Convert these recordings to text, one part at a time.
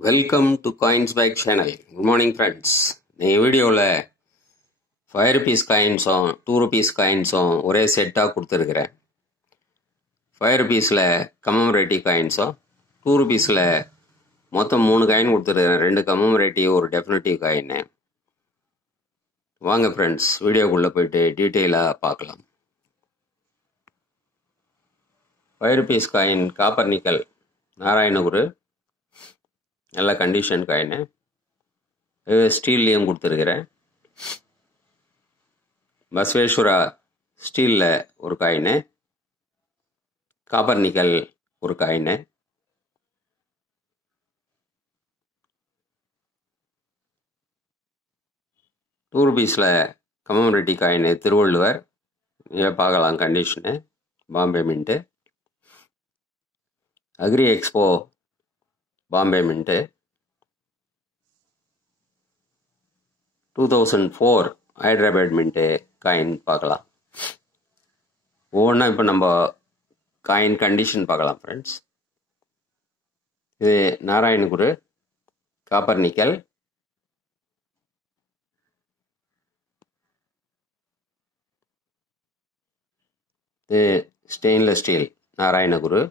Welcome to coins bike channel. Good morning friends. நீங்கள் வீடியோவில் 5 rupees காயின்ஸும் 2 rupees காயின்ஸும் ஒரே செட்டாக கொடுத்துருக்குறேன். 5 rupeesல கமமரேட்டிவ் காயின்ஸும் 2 rupeesல மொத்தம் 3 காயின் கொடுத்துருக்குறேன். 2 கமமரேட்டிவ், ஒரு டெஃபினட்டிவ் காயின். வாங்க ஃப்ரெண்ட்ஸ், வீடியோக்குள்ளே போயிட்டு டீட்டெயிலாக பார்க்கலாம். 5 rupees coin copper nickel Narayana Guru, நல்ல கண்டிஷன் காயின். ஸ்டீல்லையும் கொடுத்துருக்குறேன். பசவேஸ்வரா ஸ்டீலில் ஒரு காயின், காப்பர் நிக்கல் ஒரு காயின். டூ ருபீஸில் கமமரேட்டிவ் காயின் திருவள்ளுவர், இங்கே பார்க்கலாம் condition. Bombay mint. Agri expo Bombay mint. 2004 Hyderabad mint coin பார்க்கலாம். ஒவ்வொன்றா இப்போ நம்ம காயின் கண்டிஷன் பார்க்கலாம் ஃப்ரெண்ட்ஸ். இது நாராயணகுரு காப்பர் நிக்கல். இது stainless steel Narayana Guru.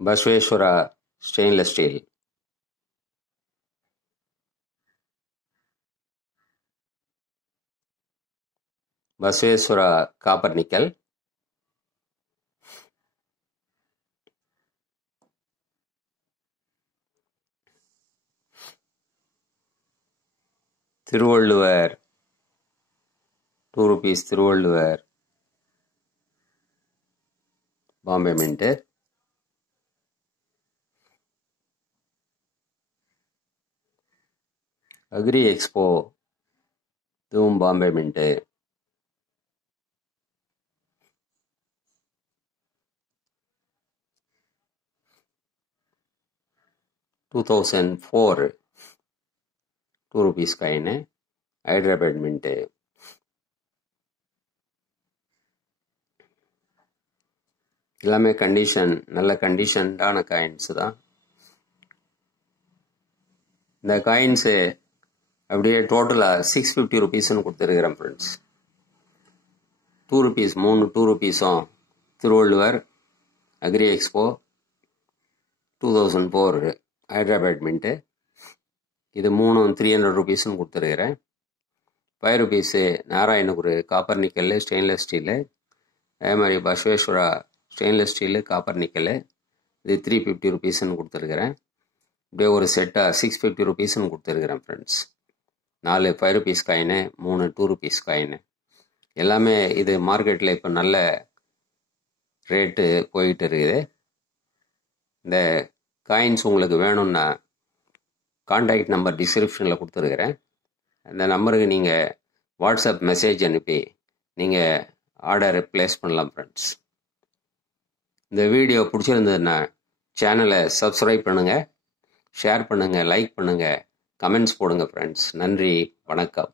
Basaveshwara stainless steel. Basaveshwara copper nickel. Thiruvalluvar 2 rupees Thiruvalluvar Bombay mint. Agri expo இதுவும் Bombay mint. (2004) 2 rupees coin Hyderabad mint. எல்லாமே கண்டிஷன், நல்ல கண்டிஷன்டான காயின்ஸ் தான். இந்த காயின்ஸு அப்படியே டோட்டலாக 650 rupeesன்னு கொடுத்துருக்குறேன் ஃப்ரெண்ட்ஸ். 2 rupees 3 2 rupeesம் Thiruvalluvar agri expo 2004 Hyderabad mint. இது 3 300 rupeesன்னு கொடுத்துருக்குறேன். 5 rupees Narayana Guru copper nickel stainless steel. அதே மாதிரி Basaveshwara stainless steel copper nickel. இது 350 rupeesன்னு கொடுத்துருக்குறேன். இப்படியே ஒரு செட்டாக 650 rupeesன்னு கொடுத்துருக்குறேன் friends. 4 5 rupees coin, 3 2 rupees coin. எல்லாமே இது மார்க்கெட்டில் இப்போ நல்ல ரேட்டு போயிட்டு இருக்குது. இந்த காயின்ஸ் உங்களுக்கு வேணும்னா கான்டாக்ட் நம்பர் டிஸ்கிரிப்ஷனில் கொடுத்துருக்குறேன். அந்த நம்பருக்கு நீங்கள் வாட்ஸ்அப் மெசேஜ் அனுப்பி நீங்கள் ஆர்டர் ப்ளேஸ் பண்ணலாம் ஃப்ரெண்ட்ஸ். இந்த வீடியோ பிடிச்சிருந்ததுன்னா சேனலை சப்ஸ்கிரைப் பண்ணுங்கள், ஷேர் பண்ணுங்கள், லைக் பண்ணுங்கள், கமெண்ட்ஸ் போடுங்க ஃப்ரெண்ட்ஸ். நன்றி, வணக்கம்.